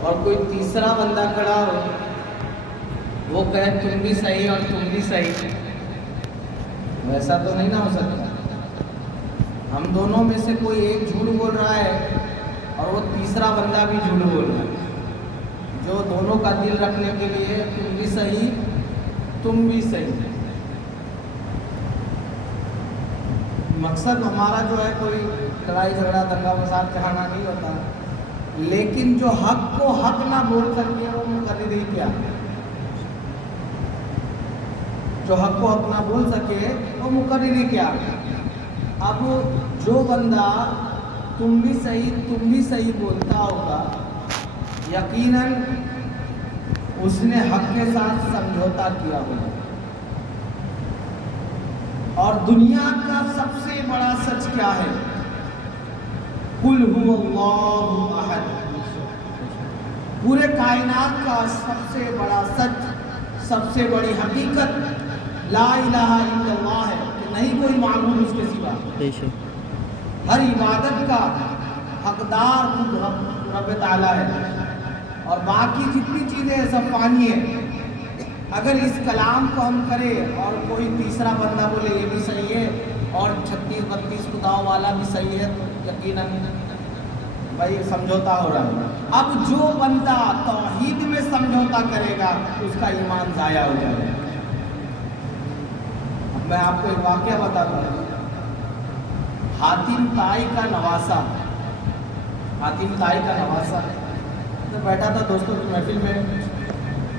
اور کوئی تیسرا بندہ کھڑا ہو وہ کہے تم بھی صحیح اور تم بھی صحیح، ویسا تو نہیں نہ ہو سکتا۔ ہم دونوں میں سے کوئی ایک جھوٹ بول رہا ہے اور وہ تیسرا بندہ بھی جھوٹ بول رہا ہے، جو دونوں کا دل رکھنے کے لیے تم بھی صحیح تم بھی صحیح۔ مقصد ہمارا جو ہے کوئی لڑائی جھگڑا دنگا فساد کرانا نہیں ہوتا، لیکن جو حق کو حق نہ بول سکے وہ مقرر ہی کیا، جو حق کو حق نہ بول سکے وہ مقرر ہی کیا۔ اب جو بندہ تم بھی صحیح بولتا ہوگا، یقیناً اس نے حق کے ساتھ سمجھوتا کیا ہوگا۔ اور دنیا کا سب سے بڑا سچ کیا ہے؟ قل هو اللہ احد۔ پورے کائنات کا سب سے بڑا سچ، سب سے بڑی حقیقت لا الہ الا اللہ ہے کہ نہیں کوئی معبود اس کے سوا۔ ہر عبادت کا حقدار خود رب تعالیٰ ہے، اور باقی جتنی چیزیں سب فانی ہیں۔ اگر اس کلام کو ہم کریں اور کوئی تیسرا بندہ بولے یہ بھی صحیح ہے اور 36-32 خداؤں والا بھی صحیح ہے، تو یقیناً بھائی سمجھوتا ہو رہا ہے۔ اب جو بندہ توحید میں سمجھوتا کرے گا اس کا ایمان ضائع ہو جائے گا۔ اب میں آپ کو ایک واقعہ بتاتا ہوں۔ حاتم طائی کا نواسہ میں بیٹھا تھا دوستوں کی محفل میں،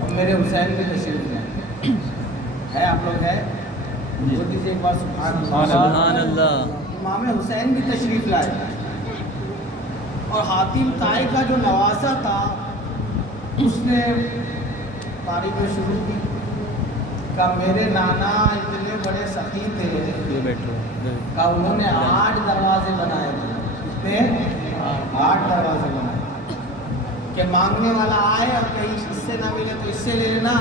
اور میرے حسین کی تشریف ہے، آپ لوگ ہے بول دیجیے ایک بار سبحان اللہ۔ امام حسین کی تشریف لائے، اور حاتم طائی کا جو نواسہ تھا اس نے تعریف شروع کی کہ میرے نانا اتنے بڑے سخی تھے کہ انہوں نے 8 دروازے بنائے تھے۔ کتنے؟ 8 دروازے بنائے کہ مانگنے والا آئے اور کہیں اس سے نہ ملے تو اس سے لے لینا،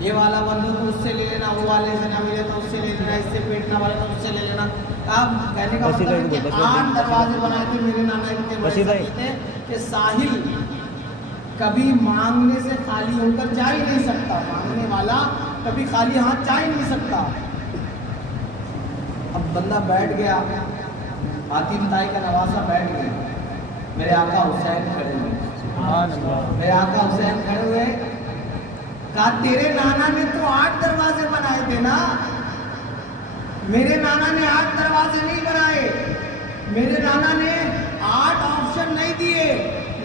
یہ والا بندو تو اس سے لے لینا، وہ والے سے نہ ملے تو اس سے لے لینا، اس سے پیٹ نہ بھرے تو اس سے لے لینا۔ اب کہنے کا مطلب ہے کہ 8 دروازے بنائے تھے میرے نانا اتنے بڑے سخی تھے کہ ساحل کبھی مانگنے سے خالی ہو کر جا ہی نہیں سکتا، مانگنے والا کبھی خالی ہاتھ جا ہی نہیں سکتا۔ اب بندہ بیٹھ گیا، حاتم طائی کا نواسہ بیٹھ گیا، میرے آقا حسین کھڑے ہوئے، میرے آقا حسین کھڑے ہوئے، کہا تیرے نانا نے تو 8 دروازے بنائے تھے نا، میرے نانا نے 8 دروازے نہیں بنائے، میرے نانا نے 8 آپشن نہیں دیے،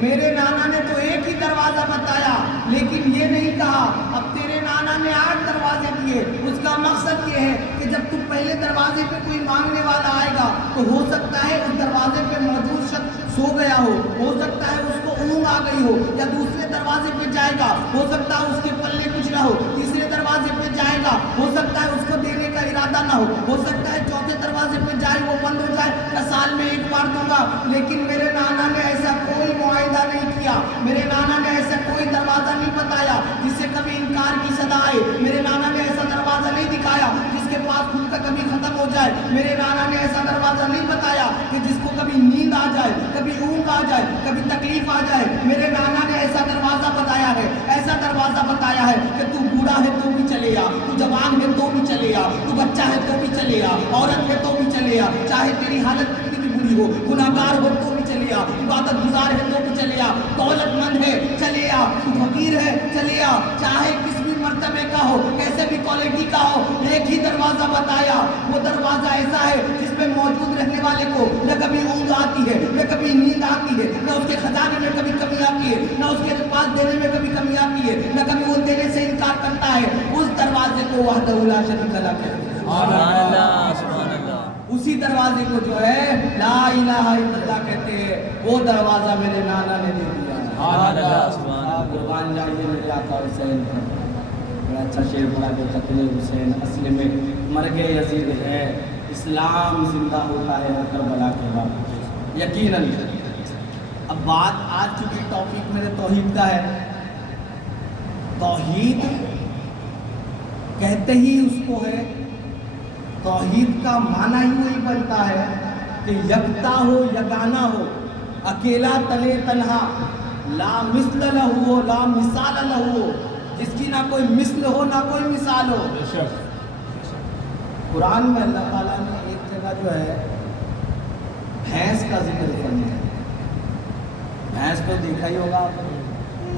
میرے نانا نے تو ایک ہی دروازہ بتایا، لیکن یہ نہیں کہا اب تیرے نانا نے 8 دروازے دیے۔ اس کا مقصد یہ ہے کہ جب تم پہلے دروازے پہ کوئی مانگنے والا آئے گا تو ہو سکتا ہے اس دروازے پہ موجود شخص سو گیا ہو سکتا ہے اس کو اونگ آ گئی ہو، یا دوسرے دروازے پہ جائے گا، ہو سکتا ہے اس کے پلے کچھ نہ ہو، تیسرے دروازے پہ جائے گا، ہو سکتا ہے اس کو دینے کا ارادہ نہ ہو سکتا ہے چوتھے دروازے پہ جائے وہ بند ہو جائے کہ سال میں 1 بار دوں گا۔ لیکن میرے نانا نے ایسا کوئی معاہدہ نہیں کیا، میرے نانا نے ایسا کوئی دروازہ نہیں بتایا جس سے کبھی انکار کی صدا آئے، میرے نانا نے ایسا دروازہ نہیں دکھایا جس کے پاس خود کا کبھی ختم ہو جائے، میرے نانا نے ایسا دروازہ نہیں بتایا کہ جس کو کبھی نیند آ جائے، کبھی اونگ آ جائے، کبھی تکلیف آ جائے، میرے نانا نے ایسا دروازہ بتایا ہے، ایسا دروازہ بتایا ہے کہ تو بوڑھا ہے تو بھی چلے آ، تو جوان ہے تو بھی چلے آ، تو بچہ ہے تو بھی چلے آ، عورت ہے تو بھی چلے آ، چاہے تیری حالت کتنی بھی بری ہو، گناہگار ہو تو بھی چلے آ، عبادت گزار ہے تو بھی چلے آ، دولت مند ہے چلے آ، تو فقیر ہے چلے آ، چاہے کس بھی مرتبے کا ہو، کیسے بھی کوالٹی کا ہو، ایک ہی دروازہ بتایا۔ وہ دروازہ ایسا ہے جس پہ موجود رہنے والے کو نہ کبھی اونگ آتی ہے، نہ کبھی نیند آتی ہے، نہ اس کے خزانے میں کبھی کمی آتی ہے، نہ اس کے پاس دینے میں کبھی کمی آتی ہے، نہ کبھی وہ دینے سے انکار کرتا ہے۔ اس دروازے کو وحدہ لا شریک لہ کہتے ہیں۔ سبحان اللہ، سبحان اللہ۔ اسی دروازے کو جو ہے لا الہ الا اللہ کہتے ہیں، وہ دروازہ میرے نانا نے دے دیا۔ سبحان اللہ، سبحان اللہ۔ قربان جائیے میرے آقا حسین پر، بڑا اچھا شعر پڑھا کہ قتل حسین اصل میں مرگ یزید ہے، اسلام زندہ ہوتا ہے کربلا کے بعد۔ یقیناً اب بات آج چونکہ ٹاپک میرے توحید کا ہے، توحید کہتے ہی اس کو ہے، توحید کا معنی ہی وہی بنتا ہے کہ یکتا ہو، یگانہ ہو، اکیلا تلے تنہا، لا مثل لہو لا مثال لہو، جس کی نہ کوئی مثل ہو نہ کوئی مثال ہو۔ قرآن میں اللہ تعالیٰ نے ایک جگہ جو ہے بھینس کا ذکر فرمایا ہے۔ بھینس تو دیکھا ہی ہوگا آپ نے۔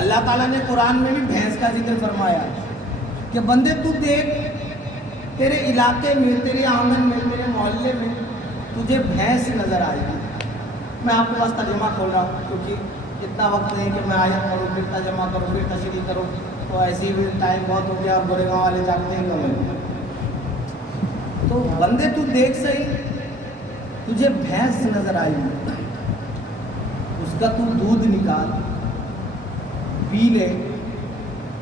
اللہ تعالیٰ نے قرآن میں بھی بھینس کا ذکر فرمایا کہ بندے تو دیکھ، تیرے علاقے میں، تیرے آنگن میں، تیرے محلے میں تجھے بھینس نظر آئے گی۔ میں آپ کے پاس ترجمہ کھول رہا ہوں کیونکہ اتنا وقت نہیں کہ میں آیت پڑھوں پھر ترجمہ کروں پھر تشریح کروں، تو ایسی بھی ٹائم بہت ہو گیا، گورے گاؤں والے جانتے ہیں کم۔ تو بندے تو دیکھ صحیح، تجھے بھینس نظر آئے گی، اس کا تو دودھ نکال پی لے،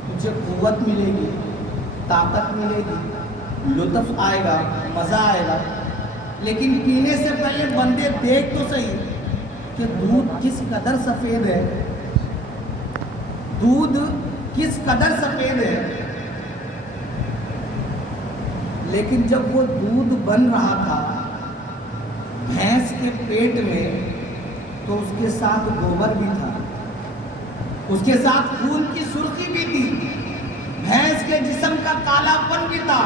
تجھے قوت ملے گی، طاقت ملے گی، لطف آئے گا، مزہ آئے گا۔ لیکن پینے سے پہلے بندے دیکھ تو صحیح کہ دودھ کس قدر سفید ہے، دودھ کس قدر سفید ہے۔ لیکن جب وہ دودھ بن رہا تھا بھینس کے پیٹ میں تو اس کے ساتھ گوبر بھی تھا، اس کے ساتھ خون کی سرخی بھی تھی، بھینس کے جسم کا کالا پن بھی تھا۔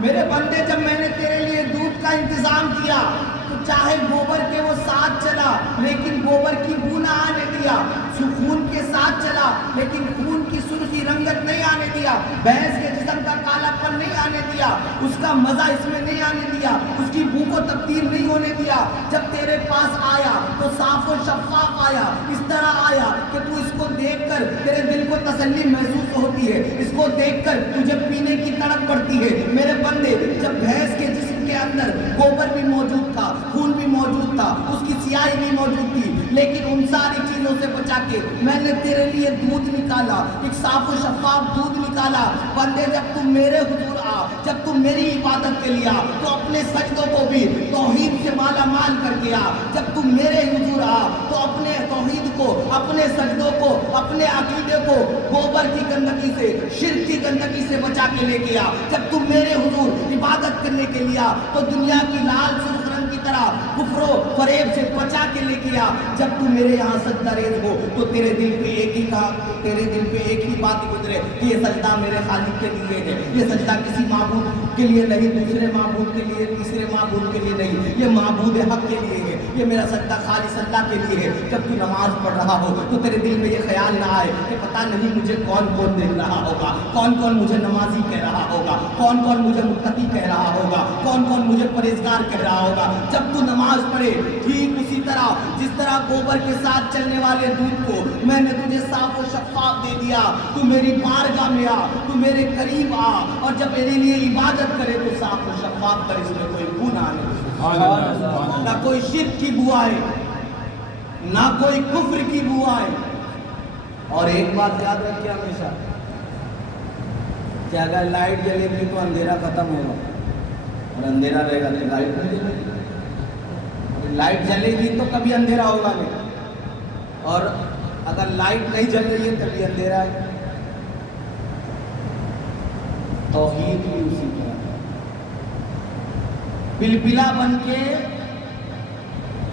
میرے بندے، جب میں نے تیرے لیے دودھ کا انتظام کیا تو چاہے گوبر کے وہ ساتھ چلا لیکن گوبر کی بو نہ آنے دیا، خون کے ساتھ چلا لیکن خون کی سرخی رنگت نہیں آنے دیا، بھینس کے جسم کا کالا پن نہیں آنے دیا، اس کا مزہ اس میں نہیں آنے دیا، اس کی بو کو تبدیل نہیں ہونے دیا۔ جب تیرے پاس آیا تو صاف و شفاف آیا، اس طرح آیا کہ تو اس کو دیکھ کر تیرے دل کو تسلی محسوس ہوتی ہے، اس کو دیکھ کر تجھے پینے کی تڑپ پڑتی ہے۔ میرے بندے، جب بھینس کے جسم کے اندر گوبر بھی موجود تھا، خون بھی موجود تھا، اس کی سیاہی بھی موجود تھی، لیکن ان ساری چیزوں سے بچا کے میں نے تیرے لیے دودھ نکالا، ایک صاف و شفاف دودھ نکالا۔ بندے، جب تم میرے حضور آ، جب تم میری عبادت کے لیے آ تو اپنے سجدوں کو بھی توحید سے مالا مال کر کے آ۔ جب تم میرے حضور آ تو اپنے توحید کو، اپنے سجدوں کو، اپنے عقیدے کو گوبر کی گندگی سے، شرک کی گندگی سے بچا کے لے کے آ۔ جب تم میرے حضور عبادت کرنے کے لیے آ تو دنیا کی لال سرخ رنگ کی طرح کفر و فریب سے بچا کے لے کے آ۔ جب تم میرے یہاں سجدہ ریز ہو تو تیرے دل پہ ایک ہی بات گزرے کہ یہ سجدہ میرے خالق کے لیے ہے، یہ سجدہ کسی معبود کے لیے نہیں، دوسرے معبود کے لیے، تیسرے معبود کے لیے نہیں، یہ معبود حق کے لیے ہے، یہ میرا سجدہ خالص اللہ کے لیے ہے۔ جب تو نماز پڑھ رہا ہو تو تیرے دل میں یہ خیال نہ آئے کہ پتہ نہیں مجھے کون کون دیکھ رہا ہوگا، کون کون مجھے نمازی کہہ رہا ہوگا، کون کون مجھے متقی کہہ رہا ہوگا، کون کون مجھے پرہیزگار کہہ رہا ہوگا۔ جب تو نماز پڑھے ٹھیک اسی طرح جس طرح گوبر کے ساتھ چلنے والے دودھ کو میں نے تجھے صاف و شفاف دے دیا، تو میری بارگاہ میں آ، تو میرے قریب آ، اور جب میرے لیے عبادت کرے تو صاف و شفاف کر، اس میں کوئی بو نہ آنے، نہ کوئی شرک کی بو آئے، نہ کوئی کفر کی بو آئے۔ اور ایک بات یاد رکھیے ہمیشہ کہ اگر لائٹ جلے گی تو اندھیرا ختم ہوگا، اور اندھیرا رہے گا تو لائٹ نہیں جلے گی، لائٹ جلے گی تو کبھی اندھیرا ہوگا نہیں، اور اگر لائٹ نہیں جل رہی ہے تبھی اندھیرا ہے۔ توحید بھی اسی طرح بلبلا بن کے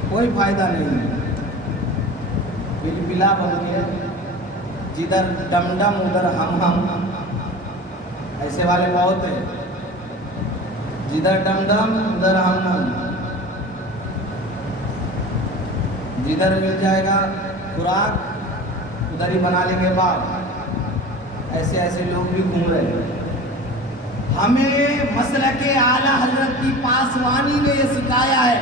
کوئی فائدہ نہیں ہے، بلبلا بن کے جدھر ڈم ڈم ادھر ہم ایسے والے بہت ہیں، جدھر ڈم ڈم ادھر ہم جدھر مل جائے گا خوراک ادھر ہی بنا لیں گے باپ، ایسے ایسے لوگ بھی گھوم رہے ہیں۔ ہمیں مسلک اعلیٰ حضرت کی پاسوانی نے یہ سکھایا ہے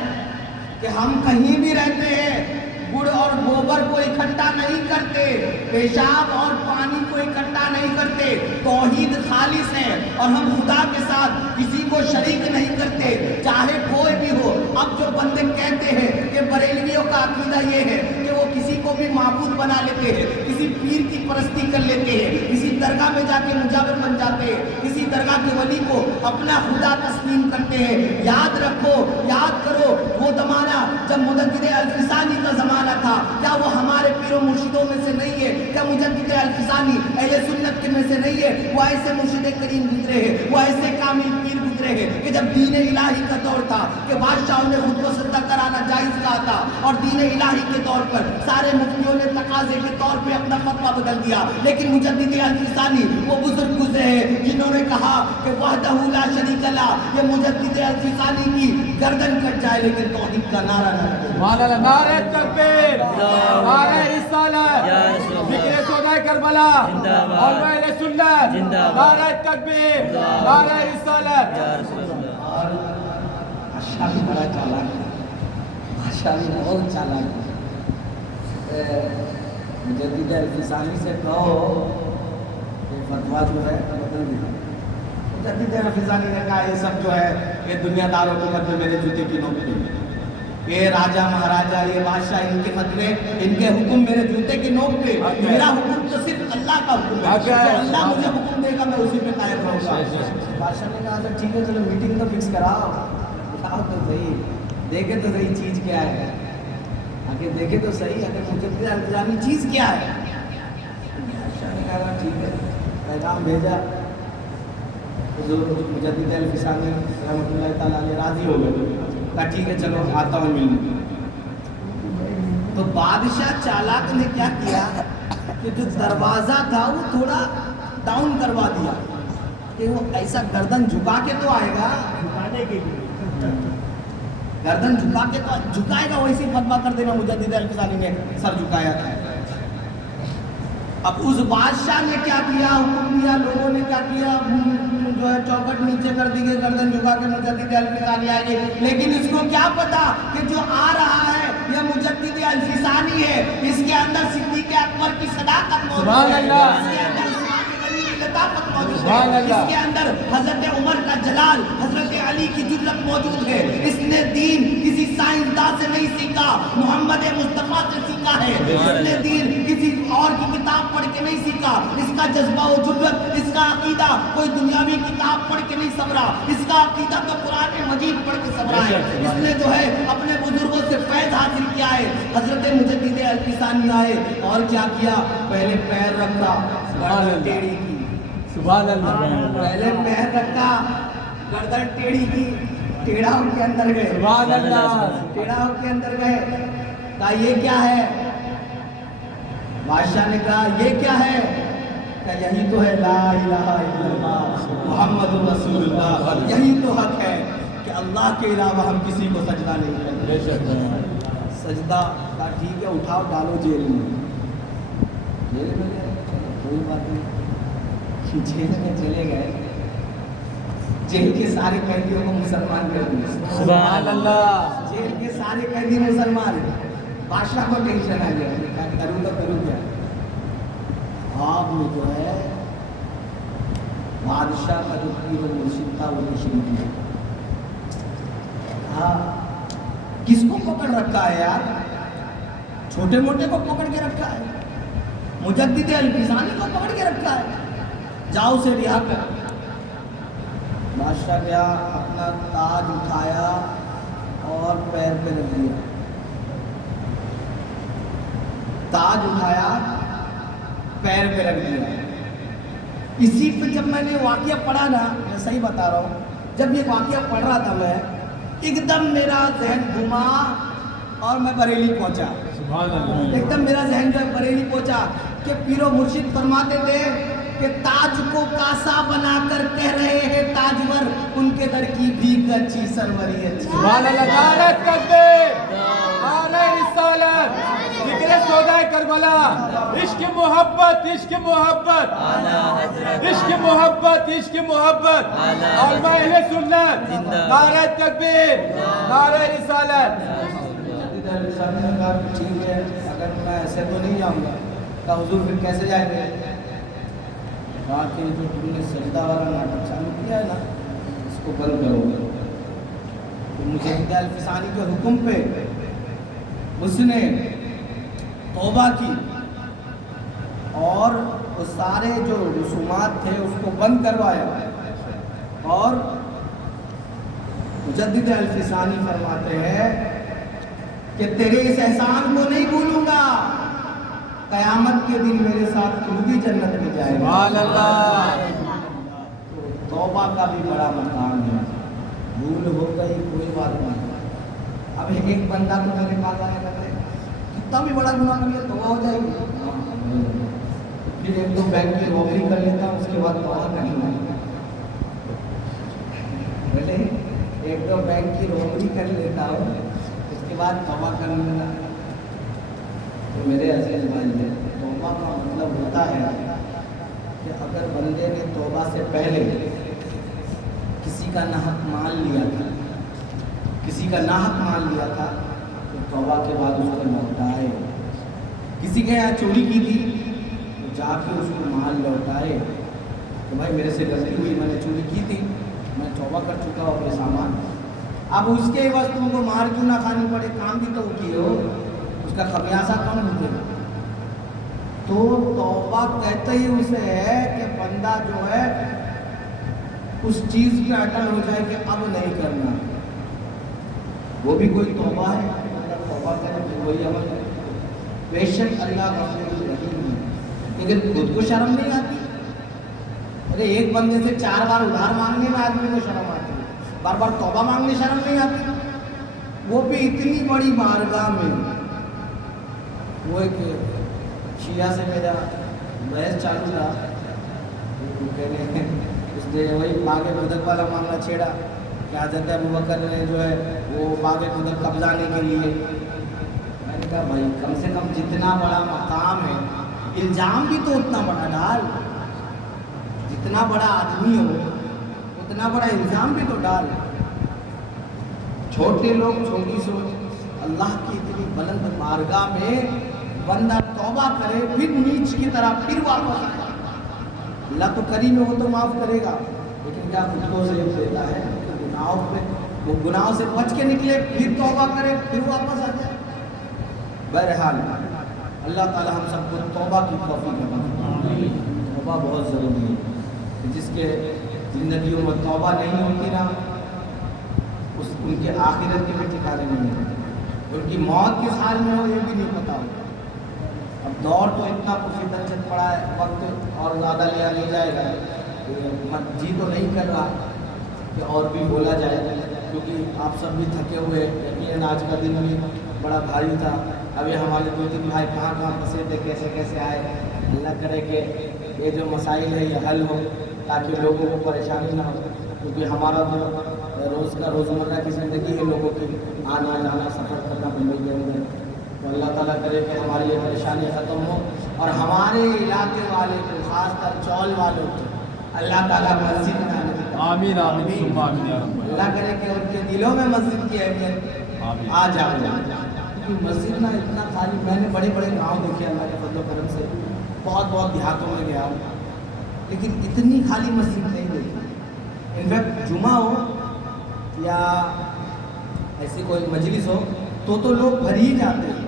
کہ ہم کہیں بھی رہتے ہیں گڑ اور گوبر کو اکٹھا نہیں کرتے، پیشاب اور پانی کو اکٹھا نہیں کرتے، توحید خالص ہے اور ہم خدا کے ساتھ کسی کو شریک نہیں کرتے، چاہے کوئی بھی ہو۔ اب جو بندے کہتے ہیں کہ بریلویوں کا عقیدہ یہ ہے کہ وہ کسی کو بھی معبود بنا لیتے ہیں، کسی پیر کی پرستی کر لیتے ہیں، کسی درگاہ میں جا کے مجاور بن جاتے ہیں، کسی درگاہ کے ولی کو اپنا خدا تسلیم کرتے ہیں، یاد رکھو، یاد کرو وہ زمانہ جب مجدد الفسانی کا زمانہ تھا، کیا وہ ہمارے پیر و مرشدوں میں سے نہیں ہے؟ کیا مجدد الفسانی اہل سنت کے میں سے نہیں ہے؟ وہ ایسے مرشد کریم گزرے ہیں، وہ ایسے کامل پیر گزرے گزرے ہیں کہ جب دین الہی کا دور تھا کہ بادشاہوں نے خود کو سجدہ کرانا جائز کہا تھا اور دین الہی کے طور پر سارے مفتیوں نے تقاضے کے طور پہ اپنا فتویٰ بدل دیا، لیکن مجدد الفسانی وہ بزرگ گزرے ہیں جنہوں نے کہا کہ وحدہ لا شریک لہ، یہ مجدد الفسانی کی گردن کٹ جائے لیکن توحید کا نعرہ نہ لگے۔ سبحان اللہ، نعرہ تکبیر، نعرہ رسالت، ذکر سودائے کربلا اور اہل سنت، نعرہ تکبیر، نعرہ رسالت۔ اور بادشاہ بھی بڑا چالاک ہے، بادشاہ بھی بہت چالاک ہے۔ مجدد الفسانی سے کہو کہ فتویٰ جو ہے بدل دیا۔ مجدد الفسانی نے کہا یہ سب جو ہے یہ دنیا داروں کو مطلب میرے جوتے کی نوک پہ، یہ راجہ مہاراجہ یہ بادشاہ ان کے فتوے ان کے حکم میرے جوتے کی نوک پہ، میرا حکم تو صرف اللہ کا حکم ہے، جو اللہ مجھے حکم دے گا میں اسی پہ قائم رہوں گا۔ بادشاہ نے کہا ٹھیک ہے چلو میٹنگ تو فکس کراؤ، بتاؤ تو صحیح، دیکھے تو صحیح چیز کیا ہے، آگے دیکھے تو صحیح اگر مجدد الفسانی چیز کیا ہے۔ بادشاہ نے کہا ٹھیک ہے، پیغام بھیجا، حضور مجدد الفسانی رحمۃ اللہ تعالیٰ علیہ راضی ہو گئے، کہا ٹھیک ہے چلو آتا ہوں ملنے۔ تو بادشاہ چالاک نے کیا کیا کہ جو دروازہ تھا وہ تھوڑا ڈاؤن کروا دیا کہ وہ ایسا گردن جھکا کے تو آئے گا، گردن جھکا کے تو جھکائے گا، ویسے فتویٰ کر دے گا۔ مجدد الفسانی نے سر جھکایا تھا۔ اب اس بادشاہ نے کیا کیا، حکم دیا، لوگوں نے کیا کیا، جو ہے چوکٹ نیچے کر دی گئی، گردن جھکا کے مجدد الفسانی آئے گے، لیکن اس کو کیا پتا کہ جو آ رہا ہے یہ مجدد الفسانی ہے، اس کے اندر صدیق اکبر کی صداقت موجود ہے، اس کے اندر عثمان غنی کی لطافت موجود ہے، اس کے اندر حضرت عمر کا جلال، حضرت علی کی جرأت موجود ہے۔ اس نے دین کسی سائنسداں سے نہیں سیکھا، محمد مصطفیٰ سے سیکھا ہے۔ اس نے دین کسی اور کی کتاب پڑھ کے نہیں سیکھا، اس کا جذبہ و جرأت، اس کا عقیدہ کوئی دنیاوی کتاب پڑھ کے نہیں سبرا، اس کا عقیدہ تو قرآن مجید پڑھ کے سبرا ہے۔ اس نے جو ہے اپنے بزرگوں سے فیض حاصل کیا ہے۔ حضرت مجدد الفسانی آئے اور کیا کیا، پہلے پیر رکھا، گردن ٹیڑھی کی، سبحان اللہ، پہلے پیر رکھا، گردن ٹیڑھی کی، ٹیڑھا ہو کے اندر گئے، سبحان اللہ، ٹیڑھا ہو کے اندر گئے۔ کہا یہ کیا ہے؟ بادشاہ نے کہا یہ کیا ہے؟ کہ یہی تو ہے لا الہ الا اللہ محمد رسول اللہ، یہی تو حق ہے کہ اللہ کے علاوہ ہم کسی کو سجدہ نہیں کرتے۔ سجدہ کہا ٹھیک ہے اٹھاؤ ڈالو جیل میں، جیل میں گئے، کوئی بات نہیں، جیل میں چلے گئے، جیل کے سارے قیدیوں کو مسلمان کر دیا، سبحان اللہ، جیل کے سارے قیدی مسلمان۔ بادشاہ کو ٹینشن آ گیا، کہا کروں تو کروں کیا؟ آپ میں جو ہے بادشاہ کا جو پیر و مرشد تھا وہ تشریف لیا، کہا کس کو پکڑ رکھا ہے یار، چھوٹے موٹے کو پکڑ کے رکھا ہے، مجدد الفسانی کو پکڑ کے رکھا ہے، جاؤ اسے رہا کر۔ بادشاہ گیا، اپنا تاج اٹھایا اور پیر پہ رکھ دیا، تاج اٹھایا پیر پہ رکھ دیا۔ اسی پہ جب میں نے واقعہ پڑھا نا، میں صحیح بتا رہا ہوں، جب یہ واقعہ پڑھ رہا تھا میں ایک دم میرا ذہن گھما اور میں بریلی پہنچا، سبحان اللہ، ایک دم میرا ذہن جو ہے بریلی پہنچا کہ پیر و مرشد فرماتے تھے کہ تاج کو کاسا بنا کر کہہ رہے ہیں تاجور، ان کے در کی بھیک اچھی سروری اچھی۔ سبحان اللہ، نعرہ تکبیر، نعرہ رسالت، ذکر سودائے کربلا، عشق محبت، عشق محبت، عشق محبت، عشق محبت، علماء اہل سنت، نعرہ تکبیر، نعرہ رسالت۔ مجدد الفسانی نے کہا ٹھیک ہے اگر میں ایسے تو نہیں جاؤں گا، کہا حضور پھر کیسے جائیں گے؟ کہا کہ جو تم نے سجدہ والا ناٹک چالو کیا ہے نا اس کو بند کرو گے۔ تو مجدد الفسانی کے حکم پہ اس نے توبہ کی اور وہ سارے جو رسومات تھے اس کو بند کروایا، اور مجدد الفسانی فرماتے ہیں کہ تیرے اس احسان کو نہیں بھولوں گا، قیامت کے دن میرے ساتھ تو بھی جنت میں جائے گا۔ سبحان اللہ، توبہ کا بھی بڑا مقام ہے۔ بھول ہو گئی کوئی بات نہیں. اب ایک بندہ تو میرے پاس آیا کرتے کتنا بھی بڑا گناہ کر لیا توبہ ہو جائے گی. پھر ایک دو بینک کی روبری کر لیتا ہوں اس کے بعد توبہ کرنی ہے. بولے ایک دو بینک کی روبری کر لیتا ہوں اس کے بعد توبہ کر لینا. تو میرے عزیز بھائی توبہ کا مطلب ہوتا ہے کہ اگر بندے نے توبہ سے پہلے کسی کا ناحق مال لیا تھا تو توبہ کے بعد اس کو لوٹائے. کسی کے یہاں چوری کی تھی تو جا کے اس کو مال لوٹائے کہ بھائی میرے سے غلطی ہوئی, میں نے چوری کی تھی, میں توبہ کر چکا ہوں اپنے سامان. اب اس کے عوض تم کو مار کیوں نہ کھانی پڑے, کام بھی تو کیے ہو, اس کا خمیازہ کون بھگتے گا. تو توبہ کہتے ہی اسے ہے کہ بندہ جو ہے اس چیز پہ اٹل ہو جائے کہ اب نہیں کرنا. وہ بھی کوئی توبہ ہے, اگر توبہ کرے تو وہی عمل ہے. بے شک اللہ غفور رحیم ہے, لیکن خود کو شرم نہیں آتی. ارے ایک بندے سے 4 بار ادھار مانگنے میں آدمی کو شرم آتی ہے, بار بار توبہ مانگنے شرم نہیں آتی, وہ بھی اتنی بڑی بارگاہ میں. وہ ایک شیعہ سے میرا بحث چالو تھا, کہنے اس نے وہی باغ مدد والا معاملہ چھیڑا کہ حضرت ابوبکر نے جو ہے وہ باغ مدد قبضانے کے لیے. میں نے کہا بھائی کم سے کم جتنا بڑا مقام ہے الزام بھی تو اتنا بڑا ڈال, جتنا بڑا آدمی ہو اتنا بڑا الزام بھی تو ڈال. چھوٹے لوگ چھوٹی سوچ, اللہ کی اتنی بلند بارگاہ میں بندہ توبہ کرے پھر نیچ کی طرح پھر واپس آئے. اللہ تو کریم ہے, وہ تو معاف کرے گا, لیکن کیا خود کو زیب دیتا ہے گناہوں پہ, وہ گناہوں سے بچ کے نکلے پھر توبہ کرے پھر واپس آ جائے. بہرحال اللہ تعالی ہم سب کو توبہ کی توفیق عطا فرمائے. توبہ بہت ضروری ہے. جس کے زندگیوں میں توبہ نہیں ہوتی نا ان کے آخرت کے بھی ٹھکانے نہیں ہیں, ان کی موت کس حال میں ہو یہ بھی نہیں پتا ہوتا. اب دور تو اتنا پوشیدہ چل پڑا ہے, وقت اور زیادہ لیا نہیں جائے گا. جی تو نہیں کر رہا کہ اور بھی بولا جائے, کیونکہ آپ سب بھی تھکے ہوئے. یقیناً آج کا دن بھی بڑا بھاری تھا. ابھی ہمارے 2-3 بھائی کہاں پھنسے تھے, کیسے کیسے آئے. اللہ کرے کہ یہ جو مسائل ہے یہ حل ہو تاکہ لوگوں کو پریشانی نہ ہو, کیونکہ ہمارا جو روز کا روزمرہ کی زندگی ہے, لوگوں کی آنا جانا سفر کرنا ممبئی کے اندر. تو اللہ تعالیٰ کرے کہ ہماری یہ پریشانی ختم ہو اور ہمارے علاقے والے کو, خاص کر چول والوں کو اللہ تعالیٰ مسجد بنانے کی آمین آمین آمین. اللہ کرے کہ ان کے دلوں میں مسجد کی اہمیت آ جائے. کیونکہ مسجد نہ اتنا خالی, میں نے بڑے بڑے گاؤں دیکھے اللہ کے فضل و کرم سے, بہت دیہاتوں میں گیا ہوں, لیکن اتنی خالی مسجد نہیں دیکھی. انفیکٹ جمعہ ہو یا ایسی کوئی مجلس ہو تو لوگ بھر ہی جاتے ہیں,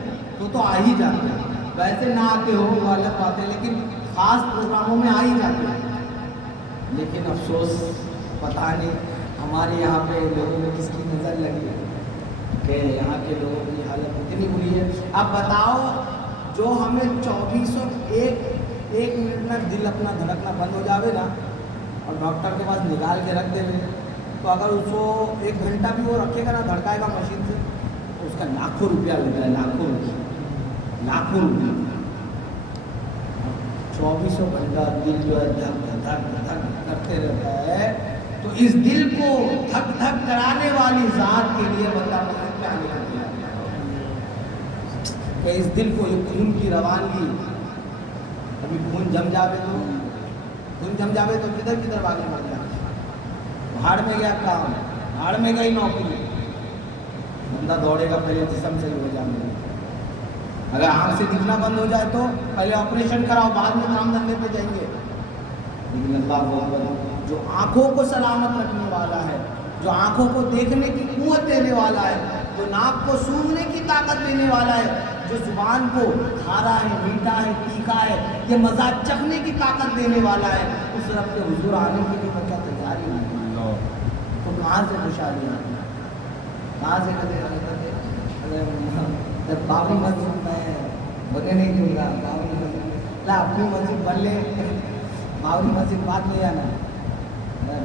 تو آ ہی جاتے ہیں. ویسے نہ آتے ہو وہ الگ بات ہے, لیکن خاص پروگراموں میں آ ہی جاتے ہیں. لیکن افسوس پتہ نہیں ہمارے یہاں پہ لوگوں میں کس کی نظر لگی ہے کہ یہاں کے لوگوں کی حالت اتنی بری ہے. اب بتاؤ, جو ہمیں 24 منٹ میں دل اپنا دھڑکنا بند ہو جاوے نا اور ڈاکٹر کے پاس نکال کے رکھ دے, تو اگر اس کو 1 گھنٹہ بھی وہ رکھے گا نا, دھڑکائے گا مشین سے, تو اس کا لاکھوں روپیہ لگتا ہے, لاکھوں روپیہ. 24 گھنٹہ دل جو ہے دھک دھک کرتے رہتا ہے. تو اس دل کو دھک دھک کرانے والی ذات کے لیے بندہ مسجد میں آنے کا دیا کہ اس دل کو یہ خون کی روانگی, ابھی خون جم جاوے تو کدھر آگے بڑھ جائے. بھاڑ میں گیا کام, بھاڑ میں گئی نوکری, بندہ دوڑے گا پہلے جسم سے ہی ہو جانے. اگر آنکھ سے دکھنا بند ہو جائے تو پہلے آپریشن کراؤ, بعد میں کام دھندے پہ جائیں گے. لیکن اللہ بہت جو آنکھوں کو سلامت رکھنے والا ہے, جو آنکھوں کو دیکھنے کی قوت دینے والا ہے, جو ناک کو سونگھنے کی طاقت دینے والا ہے, جو زبان کو کھارا ہے, میٹھا ہے, تیکھا ہے, یہ مزہ چکھنے کی طاقت دینے والا ہے, اس رب کے حضور آنے کے لیے بچہ تیاری نہیں. تو کہاں سے خوشحالی آتی ہے, کہاں سے جب بابری مسجد میں بنے نہیں دوں گا, بابری مسجد اپنی مسجد بن لے, بابری مسجد بات نہیں آنا,